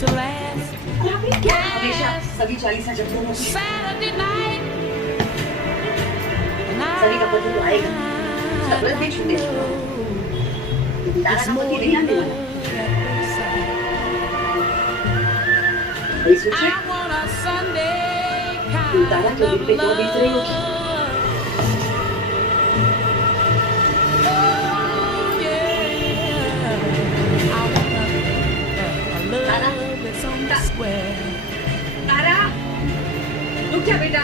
to last. अभी क्या हमेशा सभी 40 चक्कर में Saturday night, and सभी का पति तो आएगा, उसका व्रत भी छूटे, लेकिन तारा का पति नहीं आने वाला। वही सोचे, I want a Sunday तू तारा kind तो दिन of पे 2 बीत रही होगी। love. Oh, yeah. I want a love that's on the square. तारा, रुक जा बेटा।